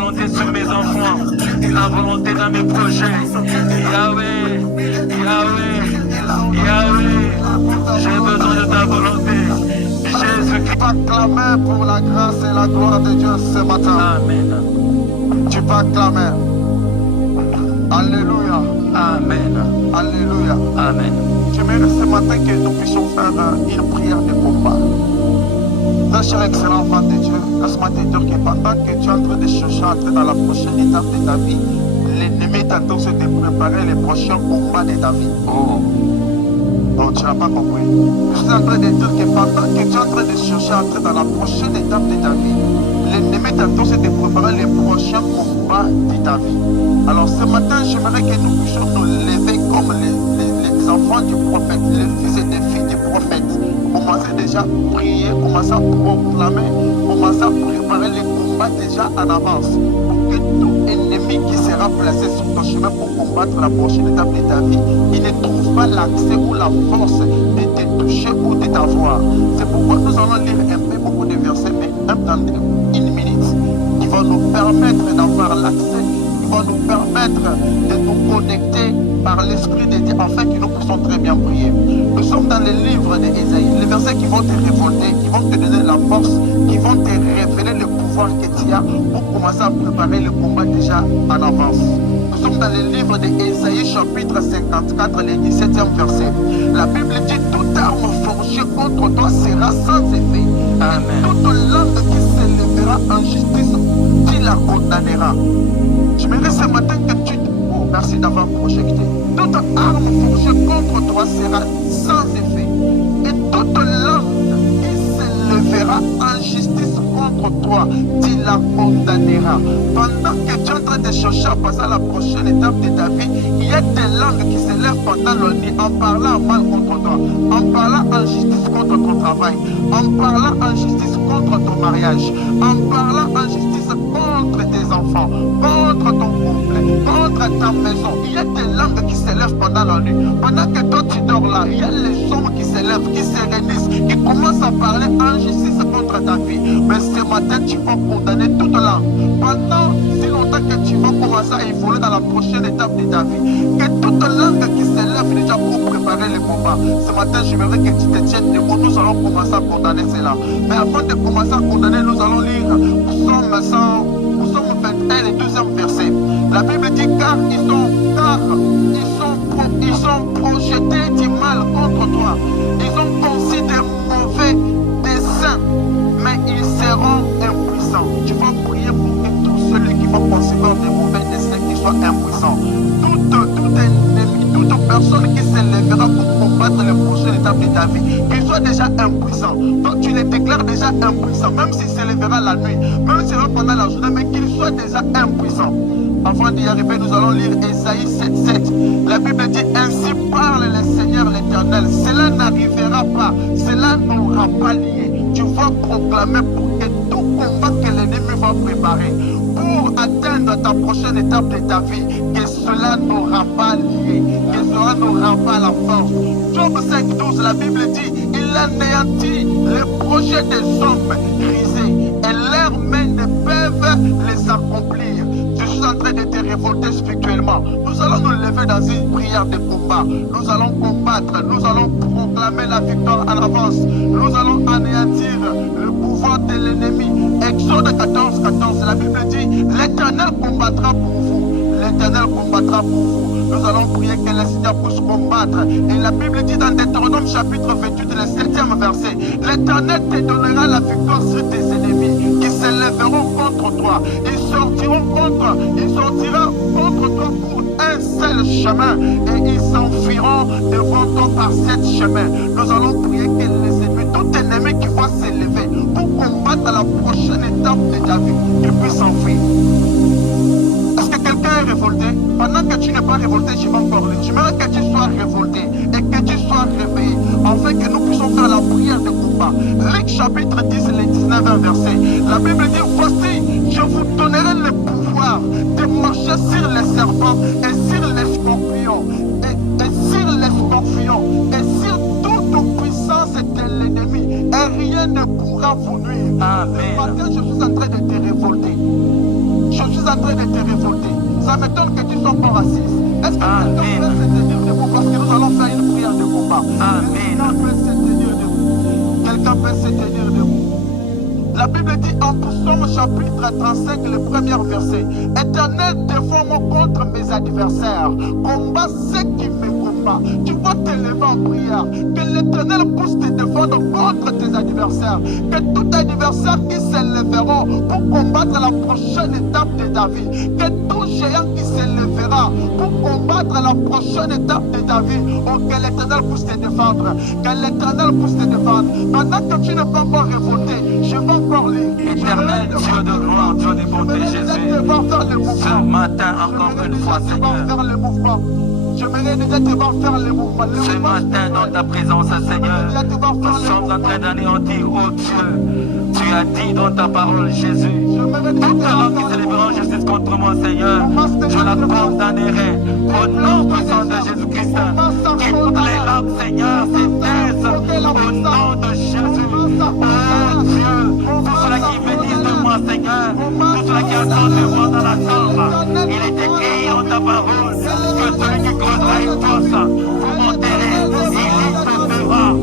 volonté sur mes enfants, ta volonté dans mes projets. Yahweh, Yahweh, Yahweh, j'ai besoin de ta volonté. Jésus, Tu vas clamer pour la grâce et la gloire de Dieu ce matin. Amen. Tu vas clamer. Alléluia. Amen. Alléluia. Amen. J'aimerais ce matin que nous puissions faire une prière de combat. Très cher excellent enfant de Dieu, laisse-moi te dire que pendant que tu es en train de chercher à entrer dans la prochaine étape de ta vie, l'ennemi t'attend de te préparer les prochains combats de ta vie. Oh. Non, tu n'as pas compris. Je suis en train de dire que pendant que tu es en train de chercher à entrer dans la prochaine étape de ta vie, l'ennemi t'attend de te préparer les prochains combats de ta vie. Alors ce matin, j'aimerais que nous puissions nous lever comme les enfants du prophète, les fils et les filles du prophète. Commencez déjà à prier, commencez à proclamer, commencez à préparer les combats déjà en avance. Pour que tout ennemi qui sera placé sur ton chemin pour combattre la prochaine étape de ta vie, il ne trouve pas l'accès ou la force de te toucher ou de t'avoir. C'est pourquoi nous allons lire un peu beaucoup de versets, mais dans une minute, qui vont nous permettre d'avoir l'accès, qui vont nous permettre de nous connecter par l'Esprit de Dieu, afin que nous puissions très bien prier. Nous sommes dans le livre d'Ésaïe, les versets qui vont te révolter, qui vont te donner la force, qui vont te révéler le pouvoir que tu as pour commencer à préparer le combat déjà en avance. Nous sommes dans le livre d'Ésaïe, chapitre 54, le 17e verset. La Bible dit: toute arme forgée contre toi sera sans effet. Amen. Toute langue qui s'élèvera en justice, tu la condamneras. J'aimerais ce matin que tu... Oh, merci d'avoir projecté. Toute arme forgée contre toi sera sans effet. Et toute langue qui s'élèvera en justice contre toi, tu la condamneras. Pendant que tu es en train de chercher à passer à la prochaine étape de ta vie, il y a des langues qui s'élèvent pendant la nuit en parlant mal contre toi, en parlant en justice contre ton travail, en parlant en justice contre ton mariage, en parlant en justice contre tes enfants, contre ton couple, contre ta maison. Il y a des langues qui s'élèvent pendant la nuit. Pendant que toi tu dors là, il y a les hommes qui s'élèvent, qui se réunissent, qui commencent à parler en justice contre ta vie. Mais ce matin, tu vas condamner toute langue. Pendant si longtemps que tu vas commencer à évoluer dans la prochaine étape de ta vie, que toute langue qui s'élève déjà pour préparer le combat. Ce matin, j'aimerais que tu te tiennes debout. Nous allons commencer à condamner cela. Mais avant de commencer à condamner, nous allons lire Psaume 21, le 12e verset. La Bible dit: car ils sont projetés du mal contre toi. Ils ont conçu des mauvais desseins, mais ils seront impuissants. Tu vas prier pour que tout celui qui va concevoir des mauvais desseins, qu'il soit impuissant. Tout ennemi, toute personne qui s'élèvera pour combattre les prochaines étapes de ta vie, qu'il soit déjà impuissant. Donc tu les déclares déjà impuissant, même s'il s'élèvera la nuit, même s'il va pendant la journée, mais qu'il soit déjà impuissant. Avant d'y arriver, nous allons lire Ésaïe 7:7. La Bible dit: ainsi parle le Seigneur l'Éternel. Cela n'arrivera pas, cela n'aura pas lié. Tu vas proclamer pour que tout combat que l'ennemi va préparer pour atteindre ta prochaine étape de ta vie, que cela n'aura pas lié, que cela n'aura pas la force. Job 5:12, la Bible dit: il anéantit les projets des hommes grisés et leurs mains ne peuvent les accomplir. Je suis en train de te révolter spirituellement. Nous allons nous lever dans une prière de combat. Nous allons combattre, nous allons proclamer la victoire en avance. Nous allons anéantir le pouvoir de l'ennemi. Exode 14:14, la Bible dit: l'Éternel combattra pour vous. L'Éternel combattra pour vous. Nous allons prier que le Seigneur puisse combattre. Et la Bible dit dans Deutéronome chapitre 28, le 7e verset: l'Éternel te donnera la victoire sur tes ennemis qui s'élèveront contre toi. Ils sortiront contre toi pour un seul chemin et ils s'enfuiront devant toi par 7 chemins. Nous allons prier que les ennemis, tout ennemi qui va s'élever pour combattre la prochaine étape de ta vie, qu'il puisse s'enfuir. Est-ce que quelqu'un est révolté? Pendant que tu n'es pas révolté, je vais encore lire. J'aimerais que tu sois révolté et que tu sois réveillé, afin que nous puissions faire la prière de combat. Luc chapitre 10, le 19e verset. La Bible dit: voici, je vous donnerai le pouvoir de marcher sur les serpents et sur les scorpions, et sur toute puissance de l'ennemi, et rien ne pourra vous nuire. Amen. Ce matin, je suis en train de te révolter. Je suis en train de te révolter. Ça m'étonne que tu sois pas raciste. Est-ce que quelqu'un peut se tenir debout parce que nous allons faire une prière de combat. Quelqu'un peut se tenir debout. Quelqu'un peut se tenir debout. La Bible dit en Psaume chapitre 35, le premier verset. Éternel, défends-moi contre mes adversaires. Combat ceux qui me combattent. Tu vas te lever en prière. Que l'Éternel puisse te défendre contre tes adversaires. Que tout adversaire qui s'élèveront pour combattre la prochaine étape de David. Que tout géant qui s'élèvera pour combattre la prochaine étape de David. Oh, que l'Éternel puisse te défendre. Que l'Éternel puisse te défendre. Pendant que tu ne peux pas révolter, je vais encore lire. Éternel Dieu de gloire, Dieu de bonté, Jésus. Ce matin, encore une fois, Seigneur. J'aimerais déjà te voir faire le mouvement. Ce matin, dans ta présence, Seigneur, nous sommes en train d'anéantir, oh Dieu. Tu as dit dans ta parole, Jésus, toute langue qui s'élèvera en justice contre moi, Seigneur, je la condamnerai au nom puissant de Jésus-Christ. Que toutes les langues, Seigneur, se taisent au nom de Jésus. Oh Dieu, tout cela qui bénisse de moi, Seigneur, tout cela qui attend de moi dans la chambre, il est écrit en ta parole que celui qui causera une force, vous m'enterrez, il y tombera au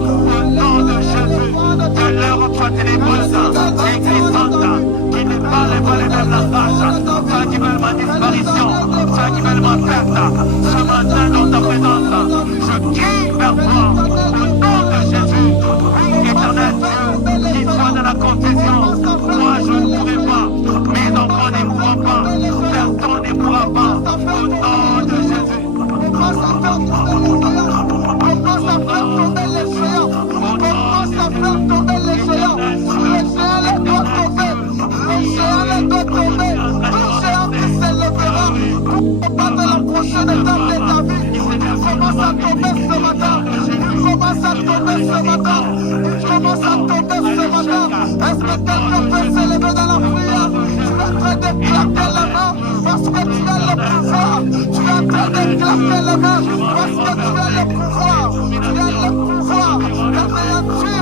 nom de Jésus. Que leur soit ténébreuse et glissante, qui ne parle pas les mêmes langages, ceux qui veulent ma disparition, ceux qui veulent ma perte. Ce matin, dans ta présence, je crie vers toi au nom de Jésus. Oui, éternel Dieu, qui soit dans la confusion. Moi, je ne pourrai pas, mes enfants ne pourront pas, personne ne pourra pas, au nom de Jésus. Commence à faire tomber les géants. Commence à faire tomber les géants. Les géants les doivent tomber. Les géants les doivent tomber. Tout géant qui s'élèvera pour combattre la prochaine étape de ta vie. Il commence à tomber ce matin. Il commence à tomber ce matin. Il commence à tomber ce matin. Est-ce que quelqu'un peut s'élever dans la prière? Tu es en train de claquer la main parce que tu as le pouvoir. Tu es en train de claquer la main parce que tu as le pouvoir. Tu as le pouvoir d'anéantir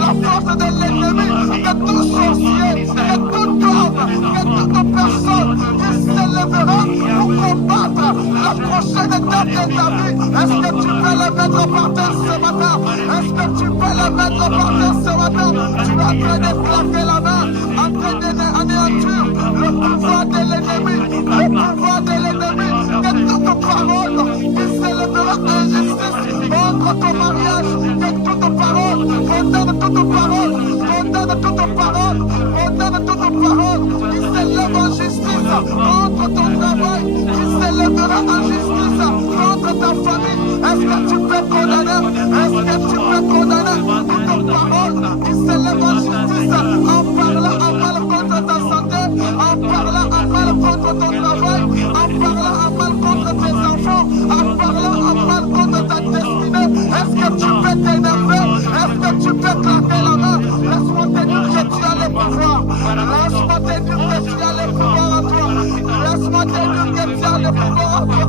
la force de l'ennemi. Que tout sorcier, que tout homme, que toute personne qui s'élèvera pour combattre la prochaine étape de ta vie. Est-ce que tu peux le mettre par terre ce matin? Est-ce que tu peux le mettre par terre ce matin? Tu es en train de claquer la main, en train d'anéantir le pouvoir de l'ennemi. Le pouvoir de l'ennemi. Que toute parole qui s'élèvera en justice contre ton mariage, que toute parole, condamne toute parole, condamne toute parole, condamne toute parole qui s'élève en justice contre ton travail, qui s'élèvera en justice contre ta famille. Est-ce que tu peux condamner? Est-ce que tu peux condamner toute parole qui s'élève en justice en parlant en mal contre ta santé, en parlant en mal contre ton travail, en parlant en mal contre tes enfants, en parlant en mal contre ta destinée? Est-ce que tu peux t'énerver? Est-ce que tu peux claquer la main? Laisse-moi te dire que tu as le pouvoir. Laisse-moi te dire que tu as le pouvoir en toi. Laisse-moi te dire que tu as le pouvoir en toi.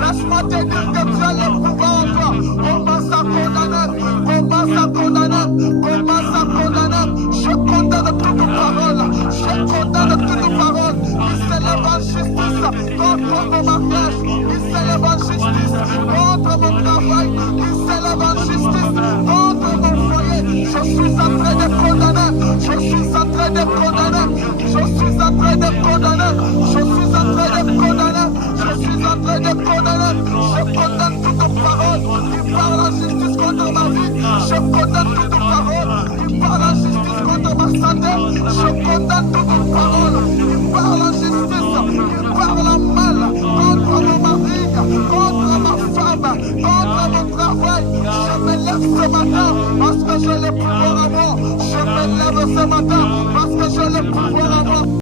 Laisse-moi te dire que tu as le pouvoir en toi. Commence à condamner. Commence à condamner. Commence à condamner. Je condamne toute parole. Je condamne toute parole qui s'élève en justice contre mon mariage, qui s'élève en justice contre mon travail, qui s'élève en justice contre mon foyer. Je suis en train de condamner. Je suis en train de condamner. Je suis en train de condamner. Je suis en train de condamner. Je suis en train de condamner. Je condamne toute parole qui parle en justice contre ma vie. Je condamne toute parole qui parle en justice contre ma santé. Je condamne toute parole qui parle en justice, qui parle en mal contre mon mari, contre ma femme, contre mon travail. Je me lève ce matin parce que j'ai le pouvoir à moi. Je me lève ce matin parce que j'ai le pouvoir à moi.